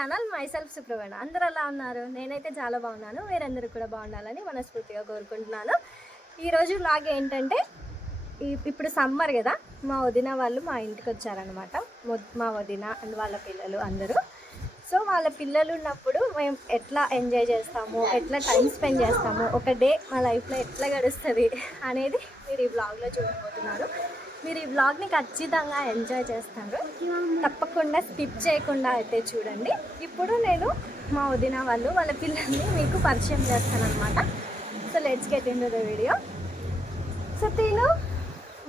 Channel myself సుప్రవీణ. అందరూ ఎలా ఉన్నారు? నేనైతే చాలా బాగున్నాను. మీరందరూ కూడా బాగుండాలని మనస్ఫూర్తిగా కోరుకుంటున్నాను. ఈరోజు వ్లాగ్ ఏంటంటే, ఇప్పుడు సమ్మర్ కదా, మా వదిన వాళ్ళు మా ఇంటికి వచ్చారనమాట. మా వదిన అండ్ వాళ్ళ పిల్లలు అందరూ. సో వాళ్ళ పిల్లలు ఉన్నప్పుడు మేము ఎట్లా ఎంజాయ్ చేస్తాము, ఎట్లా టైం స్పెండ్ చేస్తాము, ఒక డే మా లైఫ్లో ఎట్లా గడుస్తుంది అనేది మీరు ఈ వ్లాగ్లో చూడబోతున్నారు. మీరు ఈ వ్లాగ్ని ఖచ్చితంగా ఎంజాయ్ చేస్తారు. తప్పకుండా స్కిప్ చేయకుండా అయితే చూడండి. ఇప్పుడు నేను మా వదిన వాళ్ళ పిల్లల్ని మీకు పరిచయం చేస్తాను అనమాట. So let's get in to the video. So తిను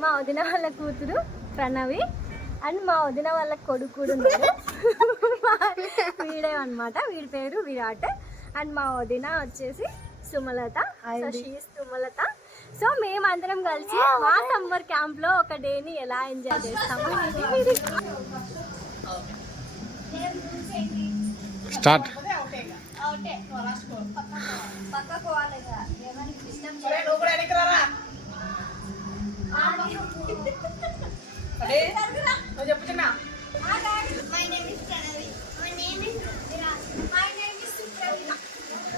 మా వదిన వాళ్ళ కూతురు ప్రణవి అండ్ మా వదిన వాళ్ళ కొడుకు కూడా ఉన్నాడు. వీడే అనమాట, వీడి పేరు విరాట్. అండ్ మా వదిన వచ్చేసి సుమలత. సుమలత. సో మేమందరం కలిసి మా సమ్మర్ క్యాంప్లో ఒక డేని ఎలా ఎంజాయ్ చేస్తాము అనేది స్టార్ట్. చెప్తున్నా My name is Pranavi. My name is Virat. My name is Supravina.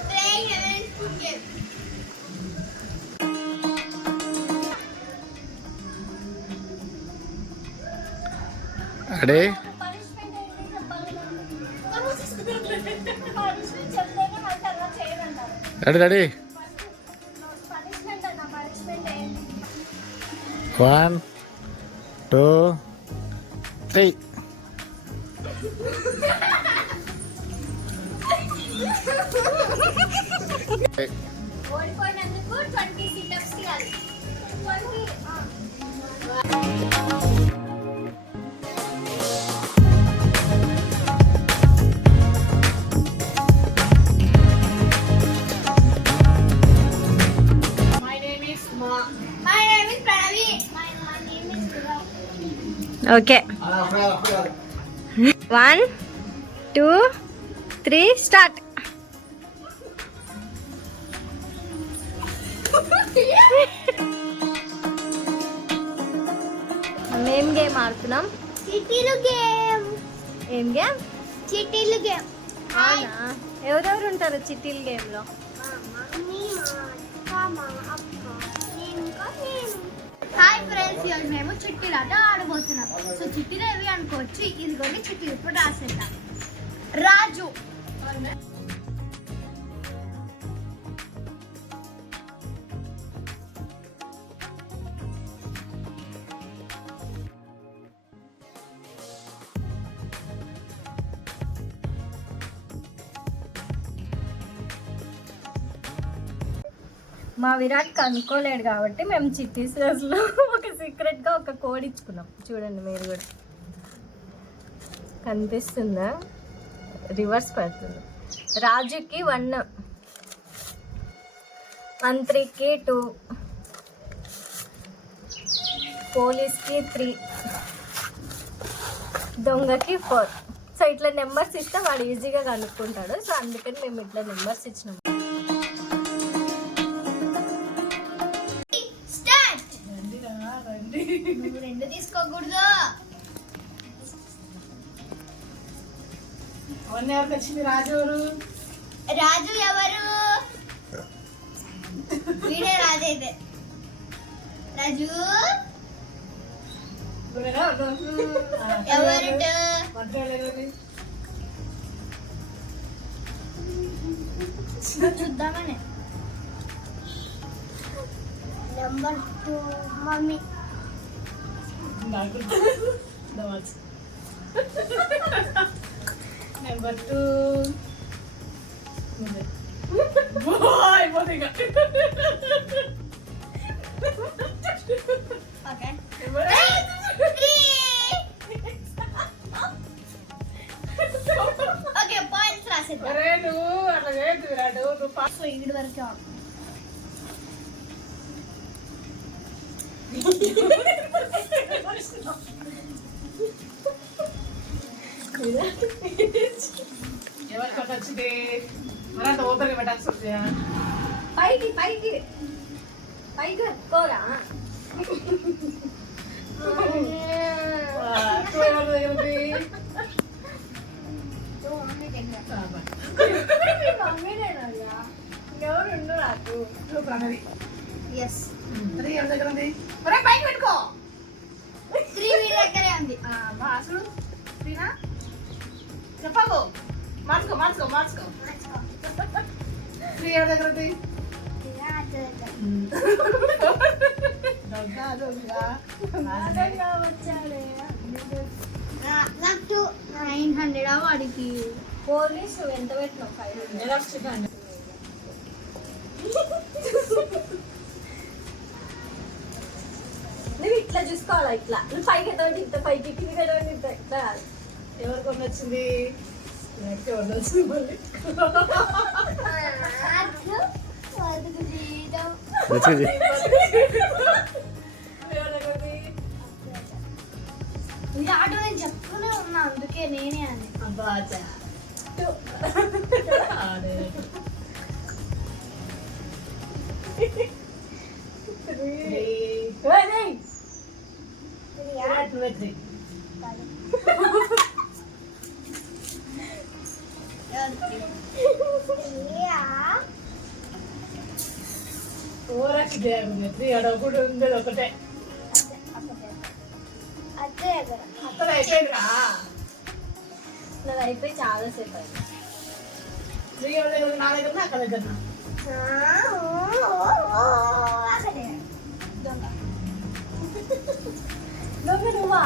Playing event food game. Ready punishment ఏంటి చెప్పాలి. పనిష్మెంట్ చెప్తేనే మన తర్వాత చేయదంటారు. రెడీ రెడీ పనిష్మెంట్ అన్న పనిష్మెంట్ ఏంటి? 1 2 3. ఓడిపోయినందుకు 20 sit-ups చేయాలి. 20. My name is My name is Pranavi. My name is Virat. Okay, 1 2 3 start. మేము game ఆడుతున్నాం. చిట్టీలు గేమ్. ఏం గేమ్? చిట్టీలు గేమ్. అవునా? ఎవరెవరు ఉంటారు చిట్టీల గేమ్లో? హాయ్ ఫ్రెండ్స్, ఈరోజు మేము చిట్టీలు ఆట ఆడబోతున్నాం. సో చిట్టీలు ఏవి అనుకోవచ్చు. ఇదిగోండి చిట్టీలు. ఇప్పుడు రాసేద్దాం. రాజు. మా విరాట్ కనుక్కోలేడు కాబట్టి మేము చిట్టి సీరియస్లో ఒక సీక్రెట్గా ఒక కోడ్ ఇచ్చుకున్నాం. చూడండి మీరు కూడా, కనిపిస్తుందా? రివర్స్ పడుతుంది. రాజుకి 1, మంత్రికి 2, పోలీస్కి 3, దొంగకి 4. సో ఇట్లా నెంబర్స్ ఇస్తే వాడు ఈజీగా కనుక్కుంటాడు. సో అందుకని మేము ఇట్లా నెంబర్స్ ఇచ్చినాం. నువ్వు 2 తీసుకోకూడదు. అవన్నీ ఎవరికి వచ్చింది? రాజు రాజు ఎవరు? వీడే రాజు. అయితే రాజు ఎవరు? చూద్దామని. Number 2 mummy. నెంబర్ 2 అయిపోతుంది. ఓకే. ఓకే, పాయింట్స్ రాసేద్దాం. అరే నువ్వు అట్లా చేయొద్దు విరాట్. నువ్వు పాస్. సో ఈడు వరకే ఆడు. ఎవరికి వచ్చింది? మరి అంత ఓపెన్గా పెట్టాల్సి వస్తుందా? పైకి పైకి పైకి కోరా. అన్నది ఎస్ 3 ఎవరి దగ్గర ఉంది ఒరే పైకి పెట్టుకో 3 వీడి దగ్గరే ఉంది. బాసుడు 3నా చెప్పకు మార్చుకో 3 ఎవరి దగ్గర ఉంది నాకు 900 వాడికి. పోలీస్ నువ్వు ఎంత పెట్టినావు? 500. నువ్వు ఇట్లా చూసుకోవాలా, ఇట్లా నువ్వు పైకి ఎటువంటి ఇంత పైకి కిందికి ఎటువంటి ఇంత ఇట్లా కాదు. ఎవరికి వచ్చింది నెక్స్ట్ ఎవరు వచ్చింది మళ్ళీ వచ్చింది. ఇది ఆటో నేను చెప్తూనే ఉన్నా, అందుకే నేనే అని. అడగకుండా ఉండేది ఒకటే అదే అత్తది అయిపోయిందిరా నాది అయిపోయి చాలా సేపు అయింది. 3 ఎవరి దగ్గర నా దగ్గర అక్కడ దగ్గర నువ్వా?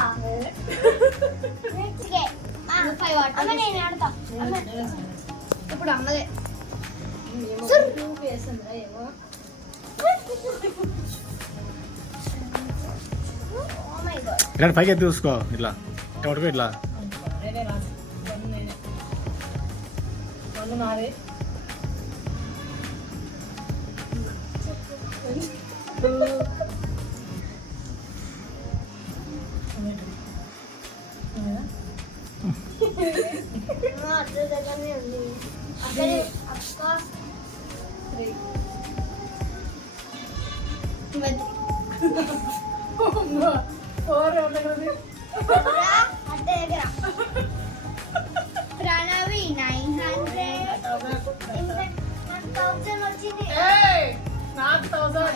నేను ఆడతా. ఇప్పుడు అమ్మదే. నువ్వు వేస్తుందా ఏమో. ఇలాంటి పైకి ఎత్తి చూసుకో, ఇట్లా పట్టుకో, ఇట్లా నేనే రాదు నేనే నాదే అక్కడ దగ్గరనే ఉంది. అక్కడే అక్క 3. అట్టే దగ్గర ప్రణవి 900 1000 వచ్చింది. నాకు 1000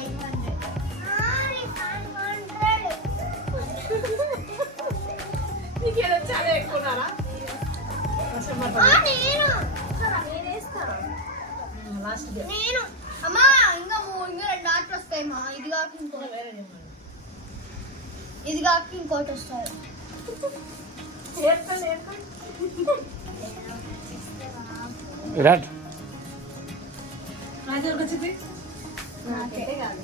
నీకేదో చాలా ఎక్కువ ఉన్నారా లాస్ట్ నేను అమ్మా ఇంకా 2 ఆటలు వస్తాయి మా. ఇది కాక ఇంకోటి వస్తుంది. విరాట్ రాజుకి వచ్చింది నాకైతే కాదు.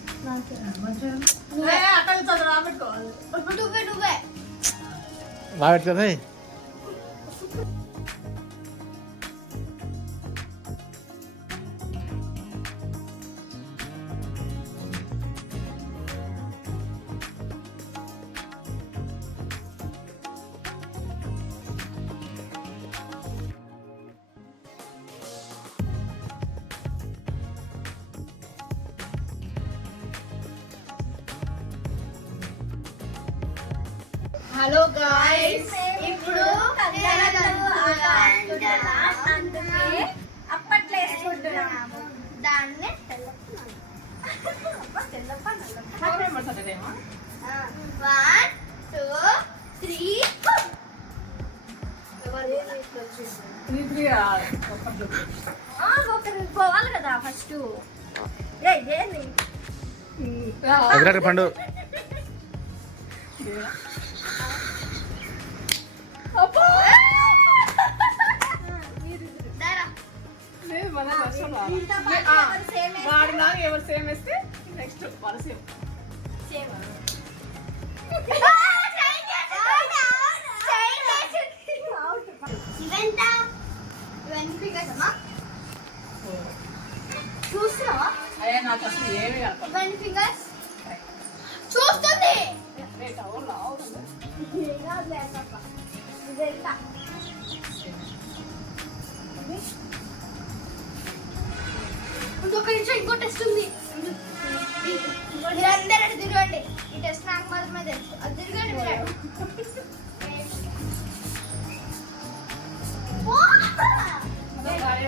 అక్కడ రాబెట్టుకోవాలి నువ్వే బాగా పెట్టుకోదా. హలో గాయ్స్ ఇప్పుడు అందుకే అప్పట్లో వేసుకుంటున్నాము. దాన్ని మాట్లాడేమో 1 2 3 ఒకరు పోవాలి కదా ఫస్ట్. ఏంది విరాట్ పండు వాడు నాకు ఎవరు సేమ్ వేస్తే నెక్స్ట్ వాళ్ళు సేమ్ చూస్తున్నావా? అయ్యా నాకు అసలు ఏమి కలపదు 20 ఫింగర్స్ చూస్తుంది. ఇంకొక నిమిషం, ఇంకో టెస్ట్ ఉంది. మీరందరూ అటు తిరగండి. ఈ టెస్ట్ నాకు మాత్రమే తెలుసు. అది తిరగండి మీరు.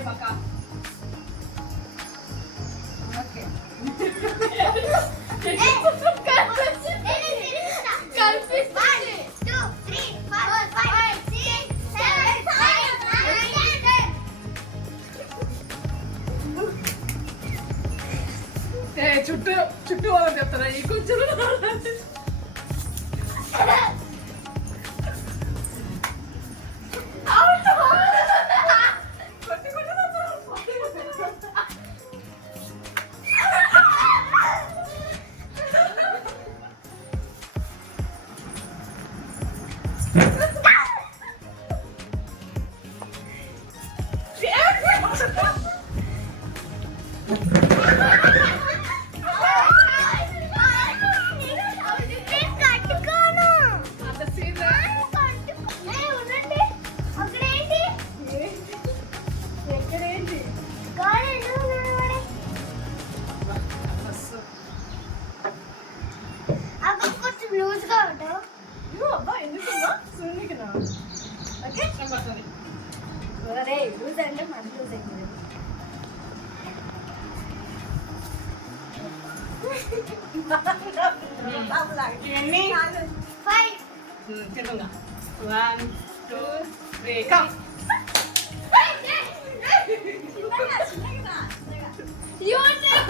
పక్క ఓకే ఇవన్నీ ఫైవ్ చిన్నగా 1 2 3 come You take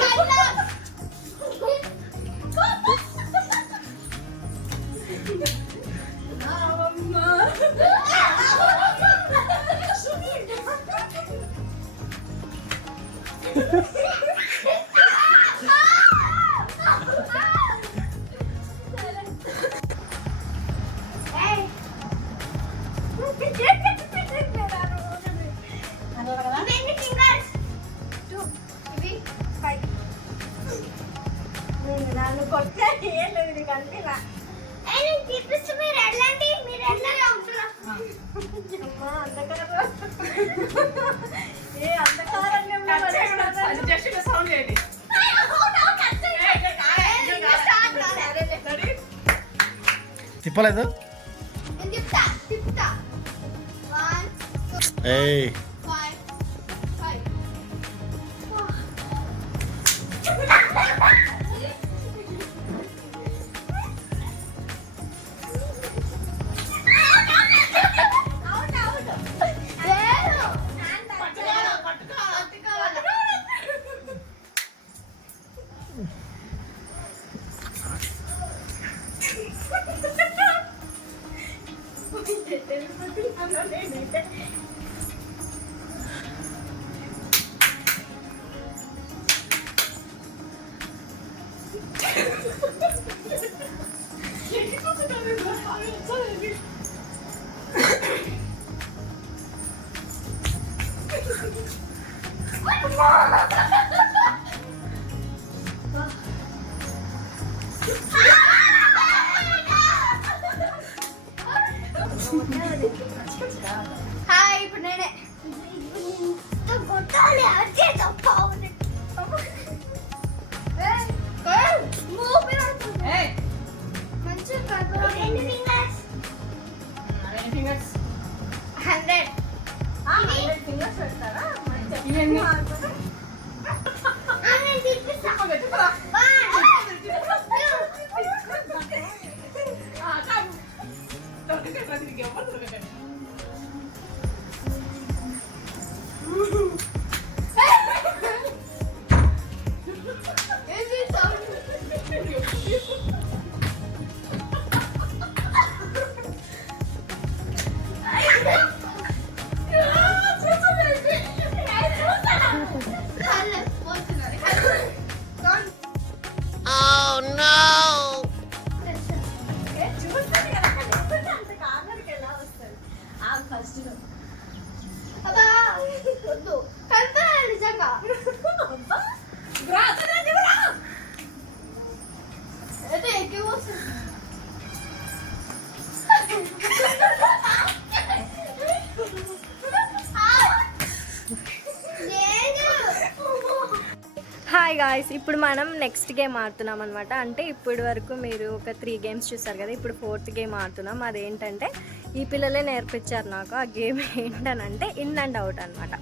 color. Many fingers. Two. Three. Five. నన్ను కొట్టే ఏం లేదు నీకు అనిపిలా And చూపిస్తూ మీరు వెళ్ళండి మీరు వెళ్ళాలి అవుతున్నా ఏ అంధకారంగా అది జస్ట్ సౌండ్ చేయండి తిప్పలేదు నేను చెప్తా చెప్తా 1 2 ఏయ్ 5 5 అవుట్ అవుట్ లేదు పట్టుకోవాలి హాయ్ ఇప్పుడు నేనే కొట్టాలి అదే తప్ప ఏయ్ మంచిగా ఎన్ని ఫింగర్స్ అవన్నీ ఫింగర్స్ 100 ఫింగర్స్ పెడతారా ఇవన్నీ నేను చూపిస్తా చెప్పరా ఫస్ట్ నిజంగా అయితే ఎక్కువ వస్తుంది హాయ్ గాయ్స్ ఇప్పుడు మనం నెక్స్ట్ గేమ్ ఆడుతున్నాం అనమాట. అంటే ఇప్పటి వరకు మీరు ఒక 3 గేమ్స్ చూసారు కదా, ఇప్పుడు 4th గేమ్ ఆడుతున్నాం. అదేంటంటే ఈ పిల్లలే నేర్పించారు నాకు. ఆ గేమ్ ఏంటనంటే ఇన్ అండ్ అవుట్ అనమాట.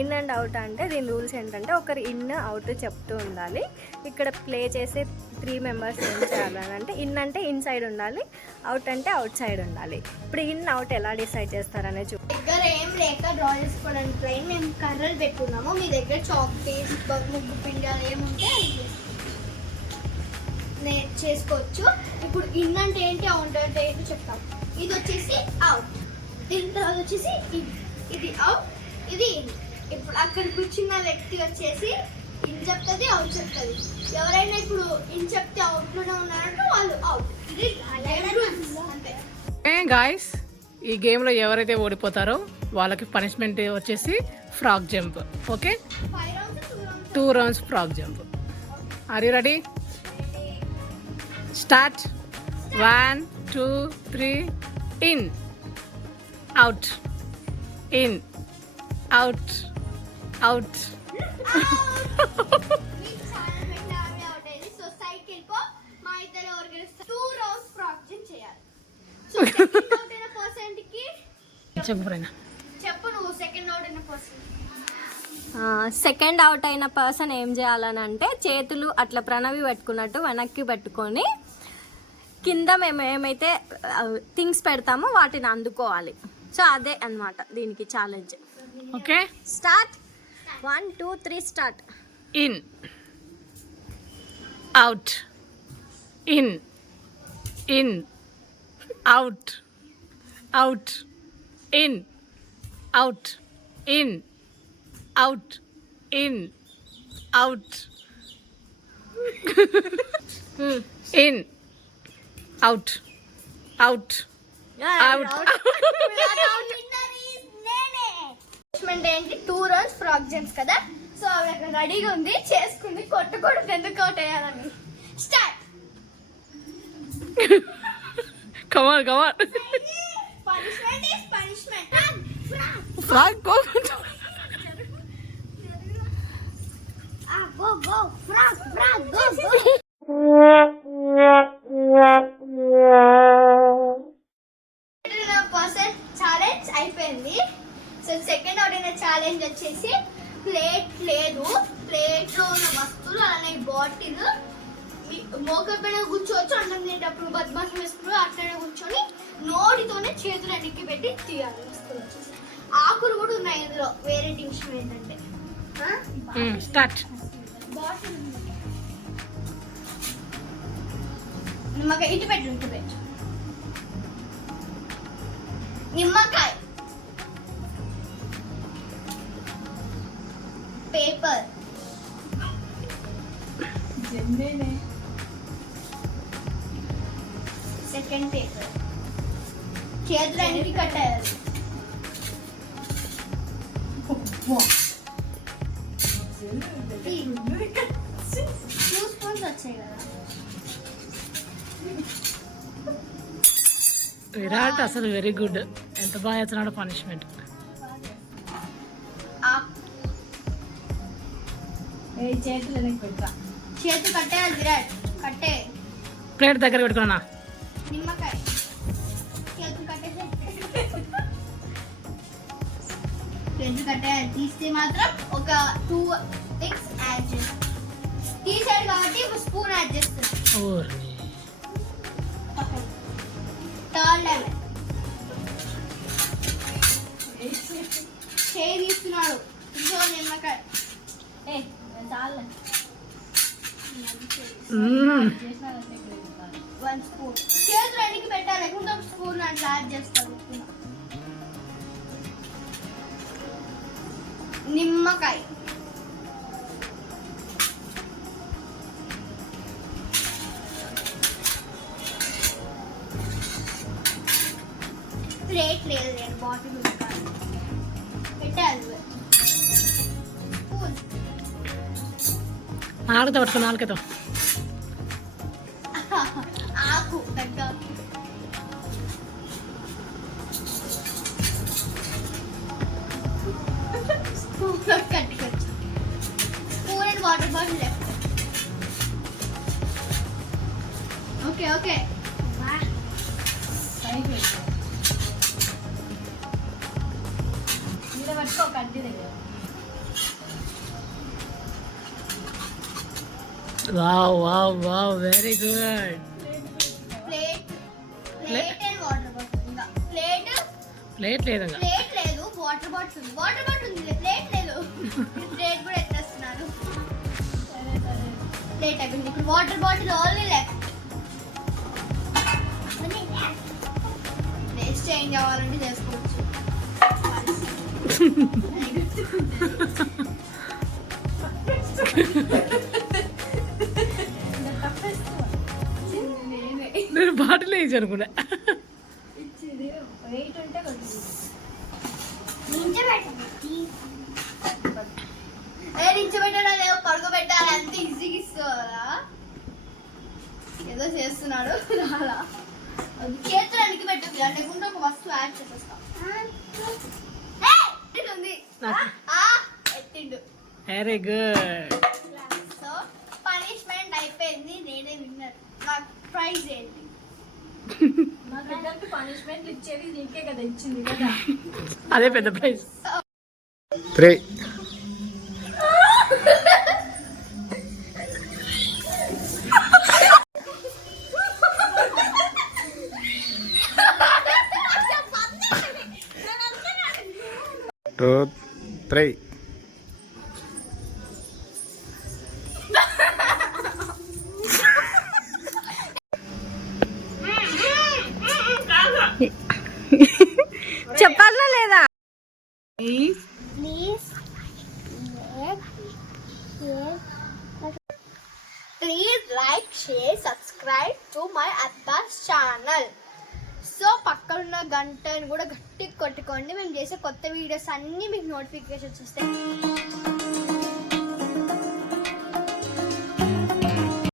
ఇన్ అండ్ అవుట్ అంటే దీని రూల్స్ ఏంటంటే ఒకరు ఇన్ అవుట్ చెప్తూ ఉండాలి. ఇక్కడ ప్లే చేసే 3 మెంబర్స్ ఏం చేయాలని అంటే ఇన్ అంటే ఇన్సైడ్ ఉండాలి, అవుట్ అంటే అవుట్ సైడ్ ఉండాలి. ఇప్పుడు ఇన్ అవుట్ ఎలా డిసైడ్ చేస్తారనే దగ్గర ఏం లేక డ్రా చేసుకోవడానికి ప్లెయిన్ మేము కర్రలు పెట్టుకున్నాము. మీ దగ్గర చాక్ పీస్ ముగ్గు పిండాలు ఏముంటే అది చేసుకోవచ్చు. ఇప్పుడు ఇన్ అంటే ఏంటి, అవుట్ అంటే ఏంటి చెప్తాం. ఇది వచ్చేసి అవుట్, దీని తర్వాత వచ్చేసి ఇది అవుట్, ఇది ఇన్. ఇప్పుడు అక్కడ కూర్చున్న వ్యక్తి వచ్చేసి ఇన్ చెప్తుంది, అవుట్ చెప్తుంది. ఎవరైనా ఇప్పుడు ఇన్ చెప్తే అవుట్లోనే ఉన్నారంటే వాళ్ళు అవుట్. ఇది అంతే. గాయస్ ఈ గేమ్లో ఎవరైతే ఓడిపోతారో వాళ్ళకి పనిష్మెంట్ వచ్చేసి frog jump. Okay, 5 rounds 2 rounds frog jump. Are you ready? Start. 1 2 3 in out in out out. So సైడ్కి వెళ్ళిపో. మా ఇద్దరు ఆర్గనైజ్ 2 rounds ఫ్రాక్ జంప్ చేయాలి. సో సెకండ్ అవుట్ అయిన పర్సన్కి చెప్పు. చెప్పు నువ్వు. సెకండ్ అవుట్ అయిన పర్సన్ సెకండ్ అవుట్ అయిన పర్సన్ ఏం చేయాలని అంటే చేతులు అట్లా ప్రణవి పెట్టుకున్నట్టు వెనక్కి పెట్టుకొని కింద మేము ఏమైతే థింగ్స్ పెడతామో వాటిని అందుకోవాలి. సో అదే అన్నమాట దీనికి challenge. Okay, start. 1 2 3 start. In, out, in, in, out, out, in, out, in, out, in, out, in, out, out, out. Punishment ఏంటి? 2 రౌండ్స్ ఫ్రాక్ జంప్స్ కదా. సో అవి అక్కడ రెడీగా ఉంది, చేసుకుంది. కొట్టకూడదు, ఎందుకు అవుట్ అయ్యాలని. Start. Come on, come on. Punishment is punishment. Frog, go. Go go frog go go. Percent challenge అయిపోయింది. సో సెకండ్ ఆడిన ఛాలెంజ్ వచ్చేసి ప్లేట్ లేదు, ప్లేట్ లో ఉన్న వస్తువులు అలానే బాటిల్ మోక పైన కూర్చోవచ్చు. అన్నం తినేటప్పుడు బద్మాసం వేసుకుని అట్లనే కూర్చొని నోటితోనే చేతులు అన్నికి పెట్టి తీయాలి వస్తువులు వచ్చేసి. ఆకులు కూడా ఉన్నాయి ఇందులో. వేరే విషయం ఏంటంటే Start. బాటిల్ నిమ్మకాయ ఇటు పెట్టు, ఇటు పెట్టు. నిమ్మకాయ, పేపర్, సెకండ్ పేపర్. చేతులు అన్నిటి కట్టాలి. 2 స్పూన్స్ వచ్చాయి కదా. విరాట్ అసలు వెరీ గుడ్. ఎంత బాగా చేస్తున్నాడు పనిష్మెంట్. చేతులు కట్టేయాలి విరాట్, కట్టే. ప్లేట్ దగ్గర పెట్టుకున్నా. నిమ్మకాయ చేతులు కట్టేసి చేతులు కట్టేయాలి. తీస్తే మాత్రం ఒక 2 థింగ్స్ యాడ్ చేస్తాం. తీసాడు కాబట్టి ఒక స్పూన్ యాడ్ చేస్తాం. థర్డ్ లెవెల్ చేయి తీస్తున్నాడు. ఇంకో నిమ్మకాయ. వన్ స్పూన్ చేతులు అన్నికి పెట్టాలి, లేకుంటే ఒక స్పూన్ అట్లా యాడ్ చేస్తాను. నిమ్మకాయ, ప్లేట్ లేదు, నేను బాటిల్ పెట్టాలి. స్పూన్, నాలుగుతో పట్టుకుని నాలుగుతో. ఆకు, పెద్ద స్పూన్ కట్టుకోవచ్చు. Spoon and water bottle left. Okay okay. Wow wow wow, very good. Plate, plate and water bottle. ఇంకా ప్లేట్, ప్లేట్ లేదు ఇంకా. ప్లేట్ లేదు, వాటర్ బాటిల్ ఉంది. వాటర్ బాటిల్ ఉంది, ప్లేట్ లేదు. ప్లేట్ కూడా ఎత్తేస్తున్నాడు. ప్లేట్ అయిపోయింది. ఇప్పుడు water bottle only left. Place change అవ్వాలంటే చేసుకోవచ్చు. నేను బాటిల్ వేసి అనుకున్నా. నించబెట్టడా లేవు, పడుకోబెట్టాలి. అంత ఈజీగా ఇస్తుందా? ఏదో చేస్తున్నాడు. రాలా చేతులు అనికి పెట్టదు, లేకుంటే ఒక వస్తువు యాడ్ చేసేస్తాం. ఎత్తిండు. Very good. సో పనిష్మెంట్ అయిపోయింది. నేనే విన్నర్. నాకు ప్రైజ్ ఏంటి? పనిష్మెంట్ ఇచ్చేది నీకే కదా ఇచ్చింది కదా. అదే పెద్ద ప్రైజ్. 3 3 2, 3. చెప్పాలా లేదా? Please like share subscribe to my అత్తాస్ ఛానల్. సో పక్కనున్న గంటను కూడా గట్టి కొట్టుకోండి. మేము చేసే కొత్త వీడియోస్ అన్నీ మీకు నోటిఫికేషన్స్ వస్తాయి.